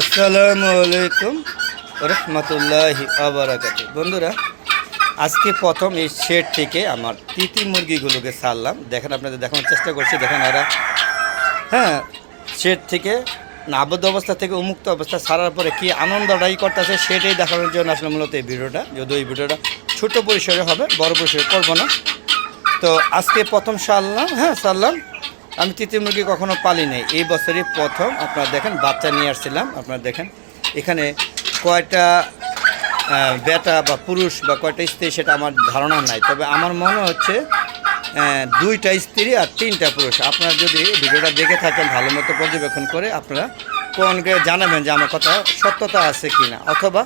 আসসালামু আলাইকুম রহমতুল্লাহি আবরাকাতুহু। বন্ধুরা, আজকে প্রথম এই শেড থেকে আমার তিতি মুরগিগুলোকে ছাড়লাম। দেখেন, আপনাদের দেখানোর চেষ্টা করছি। দেখেন এরা শেড থেকে আবদ্ধ অবস্থা থেকে উন্মুক্ত অবস্থা ছাড়ার পরে কি আনন্দটাই করতেছে সেটাই দেখানোর জন্য আসলে মূলত এই ভিডিওটা। যদিও এই ভিডিওটা ছোট পরিসরে হবে, বড় পরিসরে করবো না। তো আজকে প্রথম ছাড়লাম। আমি তিতি মুরগি কখনো পালি নাই, এই বছরই প্রথম। আপনারা দেখেন বাচ্চা নিয়ে আসছিলাম। আপনারা দেখেন এখানে কয়টা বেটা বা পুরুষ বা কয়টা স্ত্রী সেটা আমার ধারণা নাই, তবে আমার মনে হচ্ছে 2টা স্ত্রী আর 3টা পুরুষ। আপনারা যদি ভিডিওটা দেখে থাকেন ভালো মতো পর্যবেক্ষণ করে আপনারা কোনকে জানাবেন যে আমার কথা সত্যতা আছে কি না, অথবা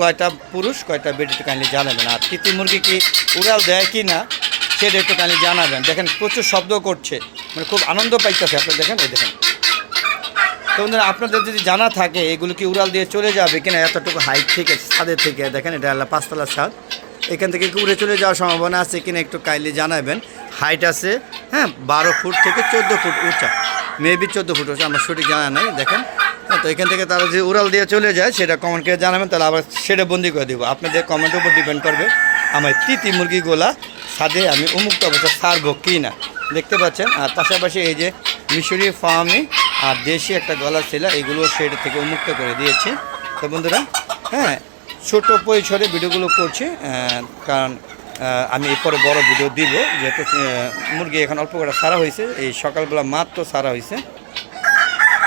কয়টা পুরুষ কয়টা বেটি কাইন্ডলি জানাবেন। আর তিতি মুরগি কি উড়াল দেয় কি না সেটা একটু কাইন্ডলি জানাবেন। দেখেন প্রচুর শব্দ করছে, মানে খুব আনন্দ পাইতেছে। আপনারা দেখেন, এই দেখেন। তো বন্ধুরা, আপনাদের যদি জানা থাকে এগুলো কি উড়াল দিয়ে চলে যাবে কিনা, এতটুকু হাইট থেকে ছাদের থেকে দেখেন, এটা হলো 5তলা ছাদ, এখান থেকে কি উড়ে চলে যাওয়ার সম্ভাবনা আছে কিনা একটু কাইন্ডলি জানাবেন। হাইট আছে 12 ফুট থেকে 14 ফুট উঁচা, মেবি 14 ফুট উঁচা, আমার সঠিক জানা নাই। দেখেন, তো এখান থেকে তারা যদি উড়াল দিয়ে চলে যায় সেটা কমেন্ট করে জানাবেন, তাহলে আবার সেটা বন্দি করে দেবো। আপনাদের কমেন্টের উপর ডিপেন্ড করবে আমার তিতি মুরগিগুলা ছাদে আমি উন্মুক্ত অবস্থা ছাড়বো কি না। দেখতে পাচ্ছেন। আর পাশাপাশি এই যে মিশরি ফার্মি আর দেশি একটা গলা ছিল, এগুলো শেড থেকে উন্মুক্ত করে দিয়েছি। তো বন্ধুরা, ছোট পরিসরে ভিডিওগুলো করছি, কারণ আমি এরপরে বড় ভিডিও দিব, যেহেতু মুরগি এখন অল্প করে ছাড়া হয়েছে, এই সকালবেলা মাত্র ছাড়া হয়েছে।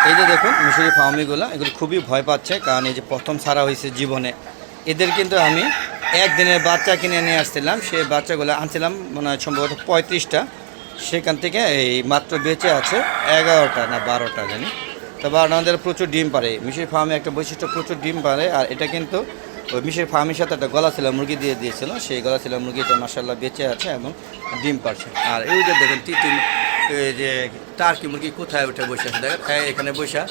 এই যে দেখুন মিশরি ফার্মিগুলো, এগুলো খুবই ভয় পাচ্ছে, কারণ এই যে প্রথম ছাড়া হয়েছে জীবনে। এদের কিন্তু আমি একদিনের বাচ্চা কিনে নিয়ে আসছিলাম, সেই বাচ্চাগুলো আনছিলাম মনে হয় সম্ভবত 35টা, সেখান থেকে এই মাত্র বেঁচে আছে 11টা না 12টা জানি। তো 12টা আমাদের প্রচুর ডিম পারে। মিশরি ফার্মে একটা বৈশিষ্ট্য, প্রচুর ডিম পারে। আর এটা কিন্তু ওই মিশরি ফার্মের সাথে একটা গলা ছিল মুরগি দিয়ে দিয়েছিল, সেই গলা ছিল মুরগিটা মাশাআল্লাহ বেঁচে আছে এবং ডিম পারছে। আর এই যে দেখেন তিন এই যে টার্কি মুরগি কোথায় উঠে বসে আছে, দেখেন এখানে বসে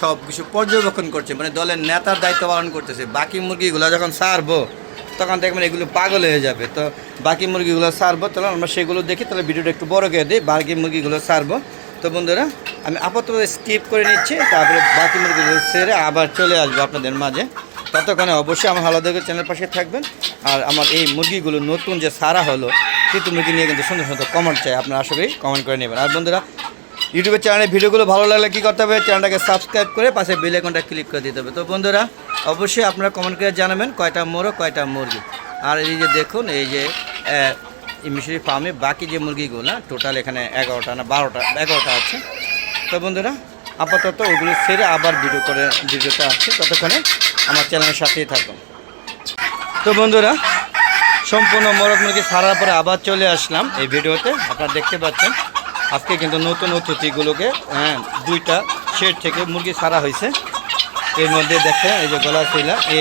সব কিছু পর্যবেক্ষণ করছে, মানে দলের নেতার দায়িত্ব পালন করতেছে। বাকি মুরগিগুলো যখন ছাড়বো তখন দেখবেন এগুলো পাগল হয়ে যাবে। তো বাকি মুরগিগুলো ছাড়বো, তাহলে আমরা সেগুলো দেখি, তাহলে ভিডিওটা একটু বড় করে দিই, বাকি মুরগিগুলো ছাড়বো। তো বন্ধুরা, আমি আপাতত স্কিপ করে নিচ্ছি, তারপরে বাকি মুরগিগুলো ছেড়ে আবার চলে আসবো আপনাদের মাঝে। ততক্ষণে অবশ্যই আমার হালাদার চ্যানেল পাশে থাকবেন। আর আমার এই মুরগিগুলো নতুন যে ছাড়া হলো তিতি মুরগি নিয়ে কিন্তু সুন্দর সুন্দর কমেন্ট চাই, আপনারা আশা করি কমেন্ট করে নেবেন। আর বন্ধুরা, ইউটিউবের চ্যানেলে ভিডিওগুলো ভালো লাগলে কী করতে হবে, চ্যানেলটাকে সাবস্ক্রাইব করে পাশে বেল আইকনটা ক্লিক করে দিতে হবে। তো বন্ধুরা, অবশ্যই আপনারা কমেন্ট করে জানাবেন কয়টা মোরগ কয়টা মুরগি। আর এই যে দেখুন, এই যে মিশরি ফার্মে বাকি যে মুরগিগুলো টোটাল এখানে 11টা না 11টা আছে। তো বন্ধুরা, আপাতত ওগুলো ছেড়ে আবার ভিডিওটা আসছে, ততক্ষণে আমার চ্যানেলের সাথেই থাকুন। তো বন্ধুরা, সম্পূর্ণ মোরগ মুরগি ছাড়ার পরে আবার চলে আসলাম এই ভিডিওতে। আপনারা দেখতে পাচ্ছেন আজকে কিন্তু নতুন অতিথিগুলোকে 2টা শেড থেকে মুরগি ছাড়া হয়েছে। এর মধ্যে দেখেন এই যে গলা ছিলা, এ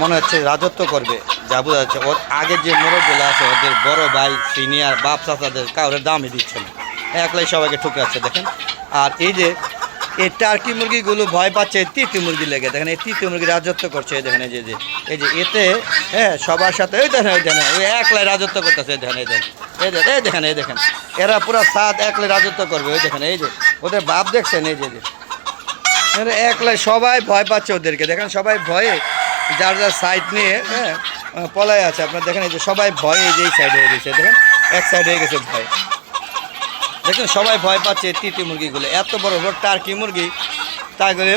মনে হচ্ছে রাজত্ব করবে, যা বোঝা যাচ্ছে। ওর আগের যে মোরগগুলো আছে ওদের বড় ভাই সিনিয়র বাপ চাচাদের কাউরে দামই দিচ্ছে না, একলাই সবাইকে ঠুকরাচ্ছে দেখেন। আর এই যে এই টার্কি মুরগিগুলো ভয় পাচ্ছে তিতি মুরগি লেগে, দেখেন এই তিতি মুরগি রাজত্ব করছে। দেখেন এই যে এতে সবার সাথে ওই দেখেন ওই একলাই রাজত্ব করতেছে। দেখেন এই দেখেন এরা পুরো সাত একলাই রাজত্ব করবে। ওই দেখেন এই যে ওদের বাপ দেখছেন, এই যে একলাই সবাই ভয় পাচ্ছে ওদেরকে। দেখেন সবাই ভয়ে যার যার সাইড নিয়ে পলায় আছে। আপনার দেখেন এই যে সবাই ভয়ে এই যে এই সাইড হয়ে গেছে, দেখেন এক সাইড হয়ে গেছে ভয়। দেখুন সবাই ভয় পাচ্ছে তিতি মুরগিগুলো, এত বড় বড় টার্কি মুরগি তারপরে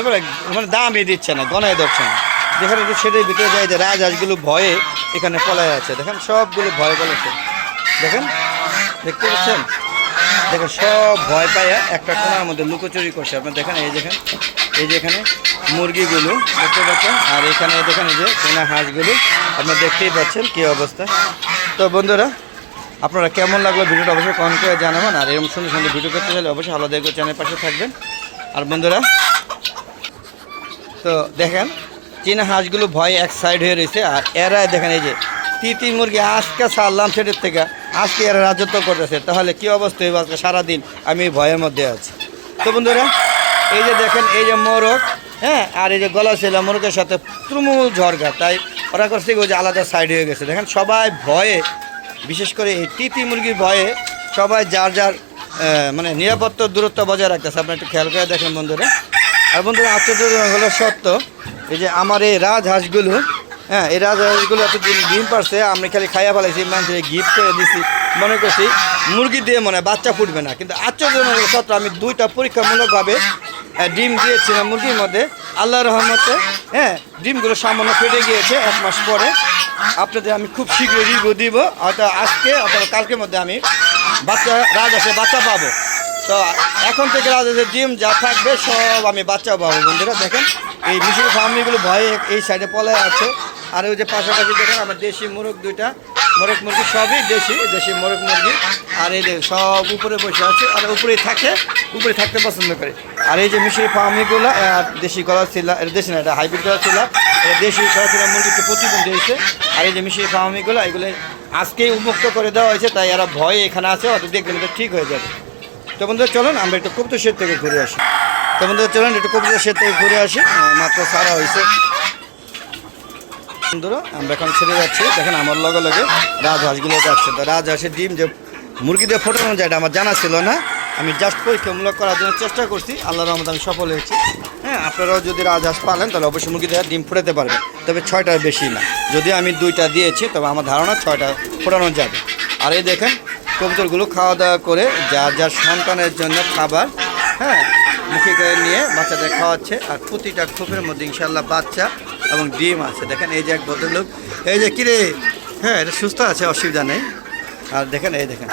মানে দামই দিচ্ছে না, গনায় ধরছে না। যেখানে সেটার ভিতরে যায় যে রাজহাঁসগুলো ভয়ে এখানে পলায় আছে। দেখেন সবগুলো ভয় বলেছে, দেখেন দেখতে পাচ্ছেন, দেখেন সব ভয় পাইয়া একটা কোনার মধ্যে লুকোচুরি করছে। আপনার দেখেন এই যে এখানে মুরগিগুলো দেখতে পাচ্ছেন, আর এখানে দেখেন এই যে কোনা হাঁসগুলো আপনারা দেখতেই পাচ্ছেন কী অবস্থা। তো বন্ধুরা, আপনারা কেমন লাগলো ভিডিওটা অবশ্যই কমেন্ট করে জানাবেন। আর এরকম সুন্দর সুন্দর ভিডিও করতে চাইলে অবশ্যই হালাদার চ্যানেলের পাশে থাকবেন। আর বন্ধুরা, তো দেখেন চীনা হাঁসগুলো ভয় এক সাইড হয়ে রয়েছে, আর এরা দেখেন এই যে তিতি মুরগি আজকে ছাড়লাম সেটার থেকে, আজকে এরা রাজত্ব করতেছে। তাহলে কী অবস্থা হইব আজকে সারাদিন আমি ভয়ের মধ্যে আছি। তো বন্ধুরা, এই যে দেখেন এই যে মোরগ, আর এই যে গলা ছিল মোরগের সাথে তুমুল ঝড়গা, তাই ওরা করছে ওই যে আলাদা সাইড হয়ে গেছে। দেখেন সবাই ভয়ে, বিশেষ করে এই তিতি মুরগির ভয়ে সবাই যার যার মানে নিরাপত্তা দূরত্ব বজায় রাখতেছে। আপনার একটু খেয়াল করে দেখেন বন্ধুরা, আর বন্ধুরা আশ্চর্যজনক হলো সত্য, এই যে আমার এই রাজহাঁসগুলো, হ্যাঁ এই রাজহাঁসগুলো এতদিন ডিম পারছে, আমি খালি খাইয়া ফেলাইছি, মানুষের গিফট করে দিছি, মনে করছি মুরগি দিয়ে মনে হয় বাচ্চা ফুটবে না, কিন্তু আশ্চর্যজনক হলো সত্য, আমি 2টা পরীক্ষামূলকভাবে ডিম দিয়েছিলাম মুরগির মধ্যে, আল্লাহর রহমতে হ্যাঁ ডিমগুলো সামান্য ফেটে গিয়েছে 1 মাস পরে। আপনাদের আমি খুব শীঘ্রই রিভিউ দিব, হয়তো আজকে অথবা কালকের মধ্যে আমি রাজহাঁসের বাচ্চা পাবো। তো এখন থেকে রাজহাঁসের ডিম যা থাকবে সব আমি বাচ্চা পাবো। বন্ধুরা দেখেন এই মিশরি ফার্মিগুলো ভয়ে এই সাইডে পলায় আছে, আর ওই যে পাশাপাশি দেখেন আমার দেশি মোরগ 2টা মোরগ মুরগি, সবই দেশি মোরগ মুরগি, আর এই যে সব উপরে বসে আছে, আর উপরেই থাকে, উপরে থাকতে পছন্দ করে। আর এই যে মিশরি ফার্মিগুলো আর দেশি গলা ছিল, দেশি না এটা হাইব্রিড গলা ছিল, দেশি গলা ছিল মুরগি একটু প্রতিবন্ধী হয়েছে। আর এই যে মিশরি ফার্মিগুলো এগুলো আজকেই উন্মুক্ত করে দেওয়া হয়েছে, তাই এরা ভয়ে এখানে আছে, হয়তো দেখবেন এটা ঠিক হয়ে যাবে। তো বন্ধুরা চলুন আমরা একটু কবুতর শেড থেকে ঘুরে আসি। তো বন্ধুরা চলুন একটু কবুতর শেড থেকে ঘুরে আসি, মাত্র সারা হয়েছে। বন্ধুরা আমরা এখন ছেড়ে যাচ্ছি, দেখেন আমার লগে লগে রাজহাঁসগুলো যাচ্ছে। তো রাজহাঁসের ডিম যে মুরগি দিয়ে ফোটানো যায় এটা আমার জানা ছিল না, আমি জাস্ট পরীক্ষামূলক করার জন্য চেষ্টা করছি, আল্লাহর রহমতে আমি সফল হয়েছি। হ্যাঁ আপনারাও যদি রাজহাঁস পালেন তাহলে অবশ্যই মুরগি দিয়ে ডিম ফোটাতে পারবেন, তবে 6টার বেশি না। যদিও আমি 2টা দিয়েছি, তবে আমার ধারণা 6টা ফোটানো যাবে। আর এই দেখেন কবুতরগুলো খাওয়া দাওয়া করে যার যার সন্তানের জন্য খাবার হ্যাঁ মুখে করে নিয়ে বাচ্চাদের খাওয়াচ্ছে, আর প্রতিটা খোপের মধ্যে ইনশাল্লাহ বাচ্চা এবং ডিম আছে। দেখেন এই যে এক ভদ্রলোক, এই যে কিরে, হ্যাঁ এটা সুস্থ আছে, অসুবিধা নেই। আর দেখেন এই দেখেন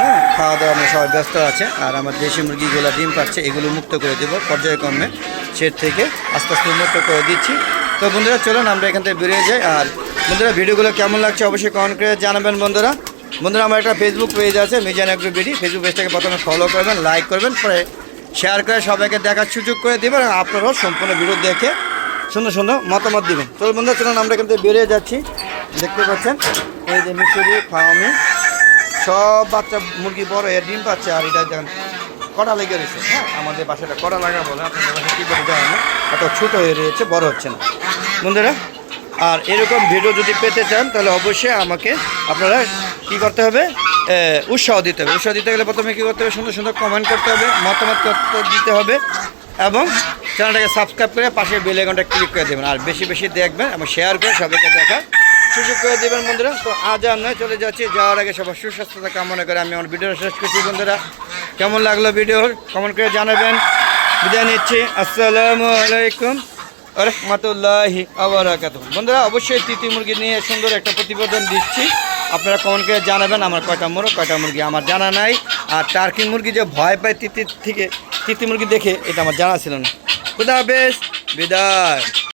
হ্যাঁ খাওয়া দাওয়া নিয়ে সবাই ব্যস্ত আছে। আর আমার দেশি মুরগিগুলো ডিম পাচ্ছে, এগুলো মুক্ত করে দেবো পর্যায়ক্রমে, সেট থেকে আস্তে আস্তে মুক্ত করে দিচ্ছি। তো বন্ধুরা চলুন আমরা এখান থেকে বেরিয়ে যাই। আর বন্ধুরা ভিডিওগুলো কেমন লাগছে অবশ্যই কমেন্ট করে জানাবেন। বন্ধুরা আমার একটা ফেসবুক পেজ আছে মিজান এগ্রো বিডি, ফেসবুক পেজটাকে প্রথমে ফলো করবেন, লাইক করবেন, পরে শেয়ার করে সবাইকে দেখার সুযোগ করে দেবেন, আর আপনারাও সম্পূর্ণ ভিডিও দেখে সুন্দর সুন্দর মতামত দিবেন। তো বন্ধুরা চলুন আমরা এখান থেকে বেরিয়ে যাচ্ছি। দেখতে পাচ্ছেন এই যে মিশরি ফার্মে সব বাচ্চা মুরগি বড় এর ডিম পাচ্ছে, আর এটা দেখেন কড়া লেগে রয়েছে। হ্যাঁ আমাদের বাসাটা কড়া লাগা বলে, আপনাদের বাসা কী করে যায় না, এত ছোটো হয়ে রয়েছে, বড় হচ্ছে না বন্ধুরা। আর এরকম ভিডিও যদি পেতে চান তাহলে অবশ্যই আমাকে আপনারা কী করতে হবে, উৎসাহ দিতে হবে। উৎসাহ দিতে গেলে প্রথমে কী করতে হবে, সুন্দর সুন্দর কমেন্ট করতে হবে, মতামত দিতে হবে, এবং চ্যানেলটাকে সাবস্ক্রাইব করে পাশে বেল আইকনটা ক্লিক করে দেবেন, আর বেশি বেশি দেখবেন এবং শেয়ার করে সবাইকে দেখার সুযোগ করে দেবেন। বন্ধুরা তো আজ আর নয়, চলে যাচ্ছি, যাওয়ার আগে সবার সুস্বাস্থ্যতা কামনা করে আমি আমার ভিডিওটা শেষ করছি। বন্ধুরা কেমন লাগলো ভিডিও কমেন্ট করে জানাবেন। বিদায় নিচ্ছি, আসসালামু আলাইকুম রহমতুল্লাহি ওয়া বারাকাতুহু। বন্ধুরা অবশ্যই তিতি মুরগি নিয়ে সুন্দর একটা প্রতিবেদন দিচ্ছি, আপনারা কমেন্ট করে জানাবেন আমার কয়টা মোরগ কয়টা মুরগি আমার জানা নাই। আর টার্কি মুরগি যে ভয় পায় তিতি মুরগি দেখে, এটা আমার জানা ছিল না। খুদা হাফেজ, বিদায়।